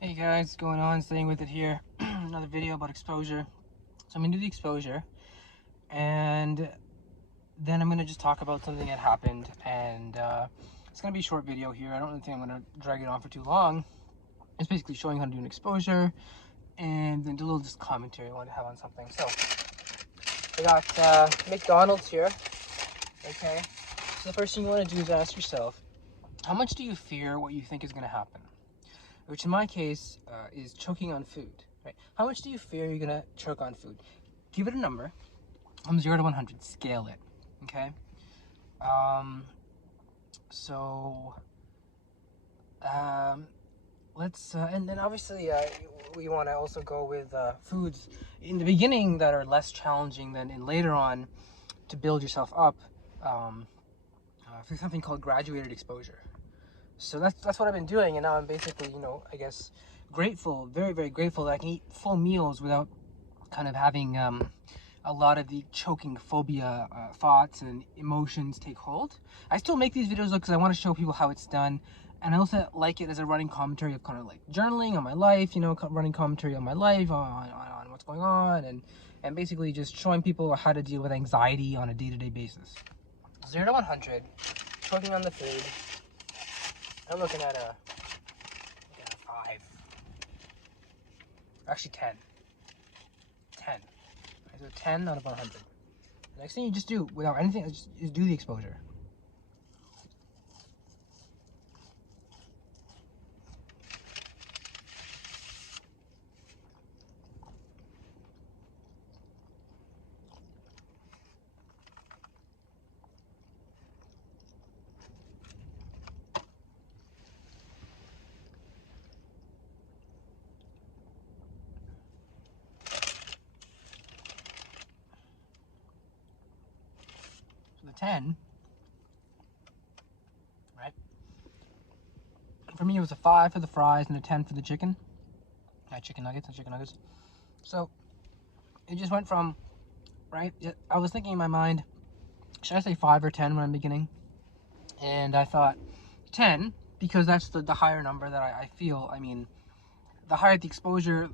Hey guys, what's going on? Staying with it here. Another video about exposure. So I'm gonna do the exposure, and then I'm gonna just talk about something that happened. And it's gonna be a short video here. I don't really think I'm gonna drag it on for too long. It's basically showing how to do an exposure, and then do a little just commentary I want to have on something. So I got McDonald's here. Okay. So the first thing you want to do is ask yourself, how much do you fear what you think is gonna happen? Which in my case is choking on food, right? How much do you fear you're gonna choke on food? Give it a number from 0 to 100, scale it, okay? Um, so, um, and then obviously we want to also go with foods in the beginning that are less challenging than in later on to build yourself up for something called graduated exposure. So that's what I've been doing, and now I'm basically, I guess, grateful, very, very grateful that I can eat full meals without kind of having a lot of the choking phobia thoughts and emotions take hold. I still make these videos because I want to show people how it's done, and I also like it as a running commentary of kind of like journaling on my life, running commentary on my life, on what's going on, and basically just showing people how to deal with anxiety on a day-to-day basis. 0 to 100, choking on the food. I'm looking at a 5. Actually 10. 10. So 10 out of 100. The next thing you just do without anything is do the exposure. So the 10, right? For me, it was a 5 for the fries and a 10 for the chicken. Chicken nuggets and chicken nuggets. So it just went from, right? I was thinking in my mind, should I say 5 or 10 when I'm beginning? And I thought 10 because that's the higher number that I feel. I mean, the higher the exposure,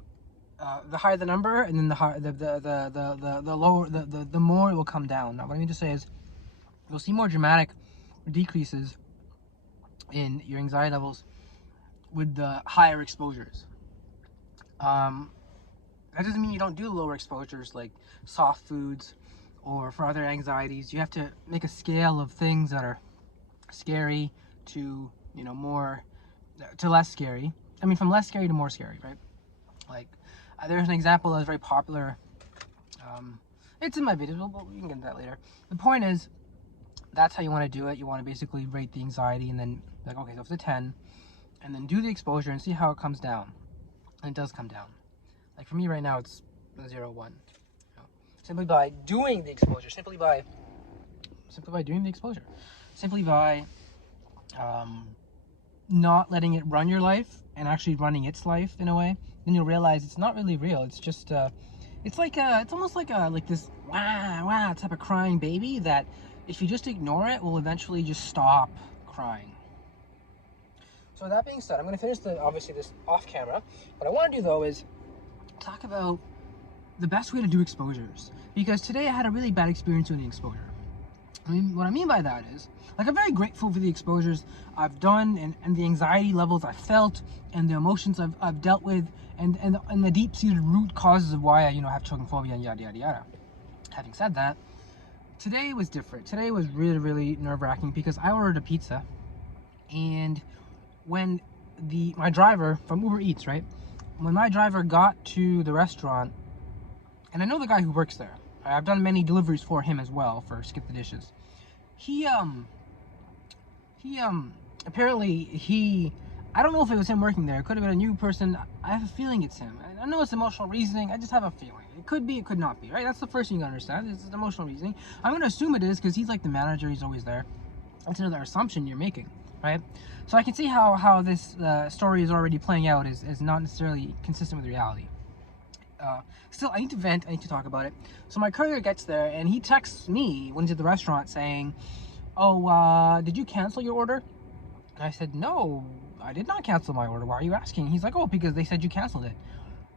the higher the number, and then the higher the lower the more it will come down. Now, what I mean to say is, you'll see more dramatic decreases in your anxiety levels with the higher exposures. That doesn't mean you don't do lower exposures like soft foods or for other anxieties. You have to make a scale of things that are scary to, more to less scary. I mean, from less scary to more scary, right? Like, there's an example that's very popular. It's in my videos, but we can get into that later. The point is, that's how you want to do it. You want to basically rate the anxiety and then, like, okay, so if it's a 10, and then do the exposure and see how it comes down. And it does come down. Like for me right now, it's a 0, 1. Simply by doing the exposure, simply by doing the exposure, simply by not letting it run your life and actually running its life in a way, then you'll realize it's not really real. It's just it's almost like this wah type of crying baby that if you just ignore it will eventually just stop crying. So that being said, I'm going to finish obviously this off camera. What I want to do though is talk about the best way to do exposures, because today I had a really bad experience doing the exposure. I mean, what I mean by that is, like, I'm very grateful for the exposures I've done and the anxiety levels I've felt and the emotions I've dealt with and the deep-seated root causes of why I have choking phobia and yada yada yada. Having said that, today was different. Today was really, really nerve-wracking because I ordered a pizza, and when my driver from Uber Eats, right? When my driver got to the restaurant, and I know the guy who works there. I've done many deliveries for him as well for Skip the Dishes. Apparently I don't know if it was him working there. It could have been a new person. I have a feeling it's him. I know it's emotional reasoning. I just have a feeling. It could be, it could not be, right? That's the first thing you gotta understand. It's emotional reasoning. I'm gonna assume it is because he's like the manager. He's always there. That's another assumption you're making, right? So I can see how this story is already playing out is not necessarily consistent with reality. Still, I need to vent. I need to talk about it. So my courier gets there and he texts me when he's at the restaurant saying, "Oh, did you cancel your order?" And I said, "No, I did not cancel my order. Why are you asking? He's like, oh, because they said you canceled it.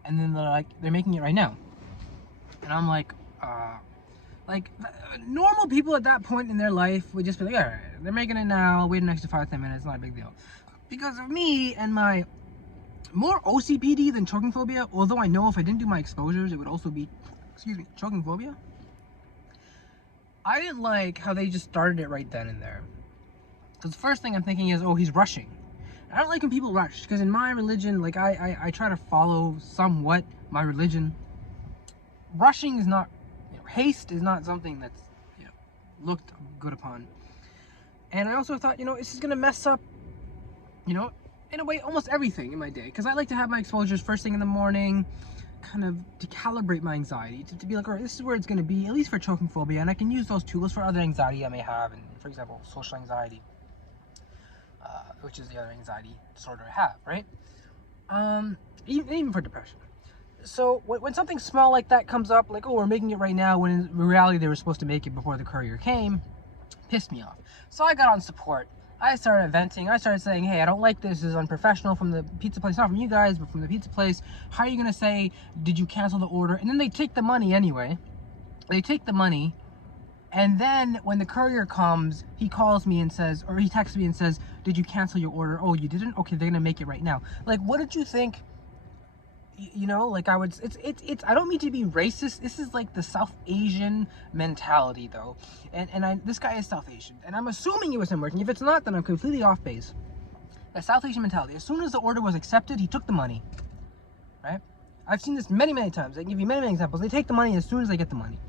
And then they're like, they're making it right now. And I'm like, normal people at that point in their life would just be like, all right, they're making it now, wait an extra 5-10 minutes, not a big deal. Because of me and my more OCPD than choking phobia, although I know if I didn't do my exposures, it would also be, choking phobia. I didn't like how they just started it right then and there. Because the first thing I'm thinking is, oh, he's rushing. I don't like when people rush, because in my religion, like I try to follow somewhat my religion. Rushing is not, haste is not something that's, looked good upon. And I also thought, this is gonna mess up, in a way, almost everything in my day. Because I like to have my exposures first thing in the morning, kind of to calibrate my anxiety, to be like, all right, this is where it's gonna be, at least for choking phobia, and I can use those tools for other anxiety I may have, and for example, social anxiety. Which is the other anxiety disorder I have, right? Even for depression. So when something small like that comes up, like, oh, we're making it right now, when in reality they were supposed to make it before the courier came, pissed me off. So I got on support. I started venting. I started saying, hey, I don't like this. This is unprofessional from the pizza place. Not from you guys, but from the pizza place. How are you going to say, did you cancel the order? And then they take the money anyway. They take the money. And then when the courier comes, he calls me and says, or he texts me and says, did you cancel your order? Oh, you didn't? Okay, they're gonna make it right now. Like, what did you think? Like I would, I don't mean to be racist. This is like the South Asian mentality though. And this guy is South Asian. And I'm assuming it was him working. If it's not, then I'm completely off base. The South Asian mentality. As soon as the order was accepted, he took the money, right? I've seen this many, many times. I can give you many, many examples. They take the money as soon as they get the money.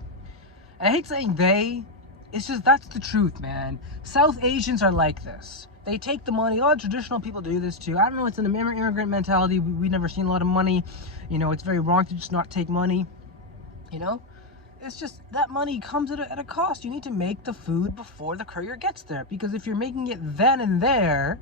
I hate saying they, it's just, that's the truth, man. South Asians are like this. They take the money. Oh, traditional people do this too. I don't know, it's an immigrant mentality. We've never seen a lot of money. It's very wrong to just not take money. It's just, that money comes at a cost. You need to make the food before the courier gets there. Because if you're making it then and there,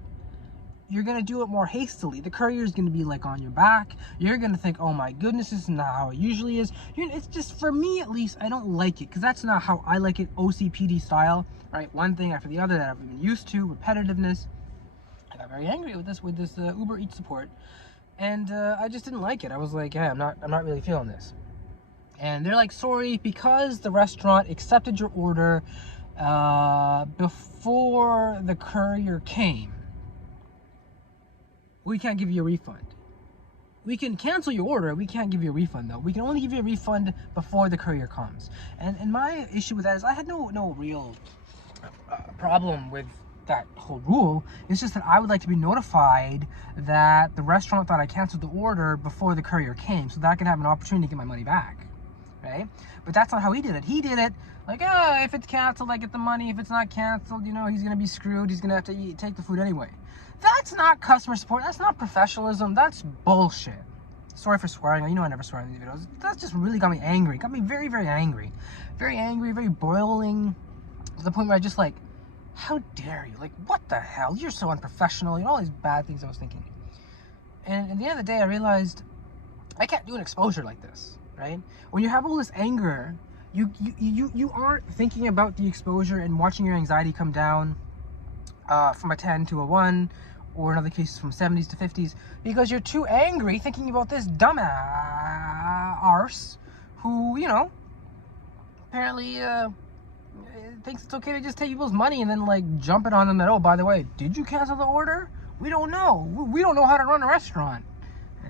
you're going to do it more hastily. The courier is going to be like on your back. You're going to think, oh my goodness, this is not how it usually is. It's just, for me at least, I don't like it, because that's not how I like it, OCPD style, right? One thing after the other that I've been used to, repetitiveness. I got very angry with this Uber Eats support, and I just didn't like it. I was like, yeah, I'm not really feeling this. And they're like, sorry, because the restaurant accepted your order before the courier came, we can't give you a refund. We can cancel your order. We can't give you a refund though. We can only give you a refund before the courier comes. And my issue with that is I had no real problem with that whole rule. It's just that I would like to be notified that the restaurant thought I canceled the order before the courier came, so that I can have an opportunity to get my money back, right? But that's not how he did it. He did it like, if it's canceled, I get the money. If it's not canceled, he's gonna be screwed. He's gonna have to take the food anyway. That's not customer support. That's not professionalism. That's bullshit. Sorry for swearing. I never swear in these videos. That just really got me angry. Got me very, very angry. Very angry, very boiling, to the point where I just like, how dare you? Like, what the hell? You're so unprofessional. All these bad things I was thinking. And at the end of the day, I realized I can't do an exposure like this, right? When you have all this anger, you aren't thinking about the exposure and watching your anxiety come down from a 10 to a 1, or in other cases from 70s to 50s, because you're too angry thinking about this dumbass arse who, apparently thinks it's okay to just take people's money and then like jump it on them that, oh, by the way, did you cancel the order? We don't know. We don't know how to run a restaurant.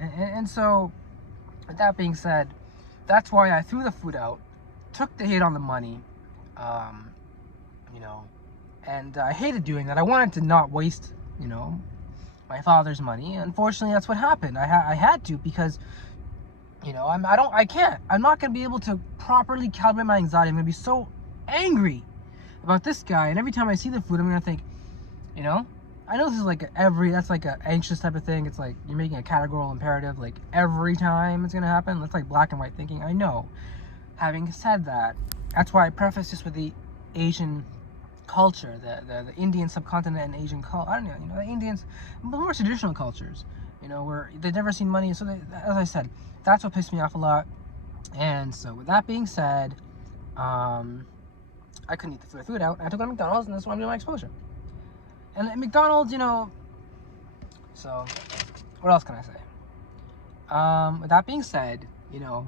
And so, with that being said, that's why I threw the food out, took the hit on the money, and I hated doing that. I wanted to not waste, my father's money. Unfortunately, that's what happened. I had to, because, I'm not going to be able to properly calibrate my anxiety. I'm going to be so angry about this guy, and every time I see the food, I'm going to think, I know this is like that's like an anxious type of thing. It's like you're making a categorical imperative, like every time it's going to happen. That's like black and white thinking. I know. Having said that, that's why I preface this with the Asian culture, the Indian subcontinent and Asian culture. I don't know, the Indians, more traditional cultures, where they've never seen money. So as I said, that's what pissed me off a lot. And so with that being said, I couldn't eat the food out. I took it to McDonald's, and that's why I'm doing my exposure. And at McDonald's, So, what else can I say? With that being said, you know,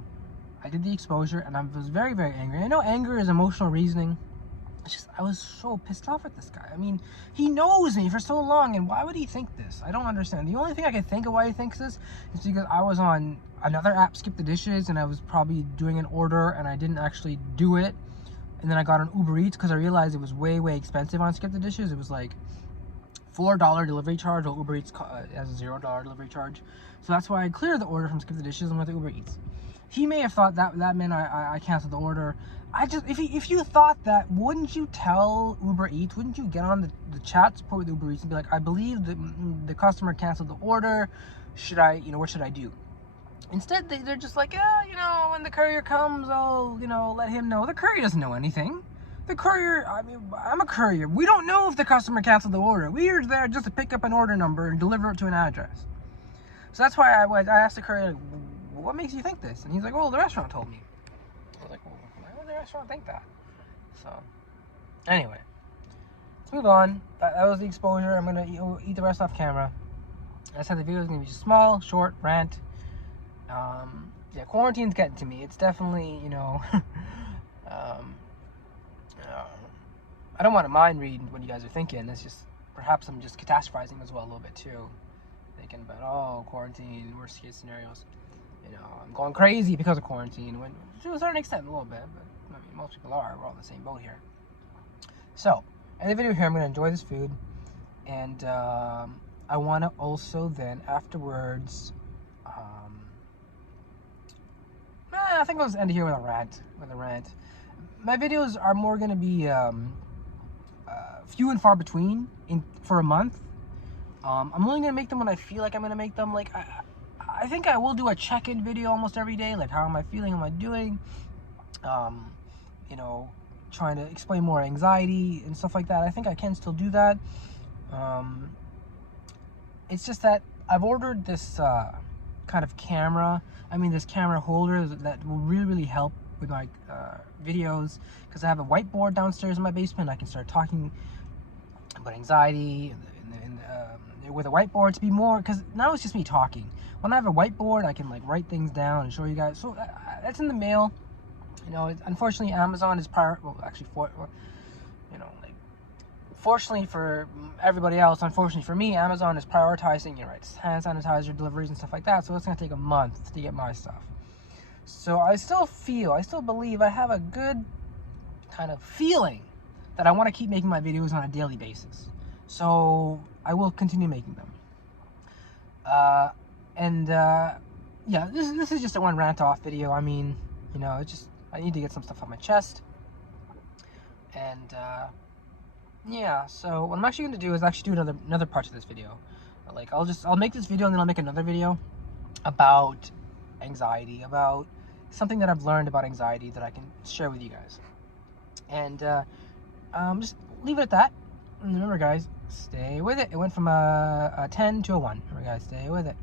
I did the exposure and I was very, very angry. I know anger is emotional reasoning. It's just, I was so pissed off at this guy. I mean, he knows me for so long, and why would he think this? I don't understand. The only thing I can think of why he thinks this is because I was on another app, Skip the Dishes, and I was probably doing an order and I didn't actually do it. And then I got on Uber Eats because I realized it was way, way expensive on Skip the Dishes. It was like $4 delivery charge, while Uber Eats has a $0 delivery charge. So that's why I cleared the order from Skip the Dishes and went to Uber Eats. He may have thought that meant I canceled the order. If you thought that, wouldn't you tell Uber Eats? Wouldn't you get on the chat support with Uber Eats and be like, I believe the customer canceled the order. What should I do? Instead, they're just like, when the courier comes, I'll, let him know. The courier doesn't know anything. The courier, I'm a courier. We don't know if the customer canceled the order. We're there just to pick up an order number and deliver it to an address. So that's why I asked the courier, like, what makes you think this? And he's like, well, the restaurant told me. I was like, well, why would the restaurant think that? So, anyway, let's move on. That was the exposure. I'm going to eat the rest off camera. I said the video is going to be small, short, rant. Yeah, quarantine's getting to me. It's definitely, I don't want to mind read what you guys are thinking. It's just, perhaps I'm just catastrophizing as well a little bit too. Thinking about, quarantine, worst case scenarios. I'm going crazy because of quarantine, to a certain extent, a little bit, but I mean, most people are. We're all in the same boat here. So, in the video here, I'm going to enjoy this food, and I want to also then, afterwards, I think I'll just end it here with a rant. My videos are more going to be few and far between for a month. I'm only going to make them when I feel like I'm going to make them. Like, I think I will do a check-in video almost every day. Like, how am I feeling? How am I doing? Trying to explain more anxiety and stuff like that. I think I can still do that. It's just that I've ordered this kind of camera. This camera holder that will really, really help with my videos, because I have a whiteboard downstairs in my basement. I can start talking about anxiety with a whiteboard to be more, because now it's just me talking. When I have a whiteboard, I can like write things down and show you guys. So that's in the mail. Unfortunately, Amazon is fortunately for everybody else, unfortunately for me, Amazon is prioritizing, hand sanitizer deliveries and stuff like that. So it's gonna take a month to get my stuff. So I still believe I have a good kind of feeling that I want to keep making my videos on a daily basis. So I will continue making them. Yeah, this is just a one rant off video. It's just, I need to get some stuff on my chest. And yeah, so what I'm actually going to do is actually do another part of this video. Like, I'll make this video and then I'll make another video about anxiety, about something that I've learned about anxiety that I can share with you guys. And just leave it at that. And remember, guys, stay with it. It went from a 10 to a 1. Remember, guys, stay with it.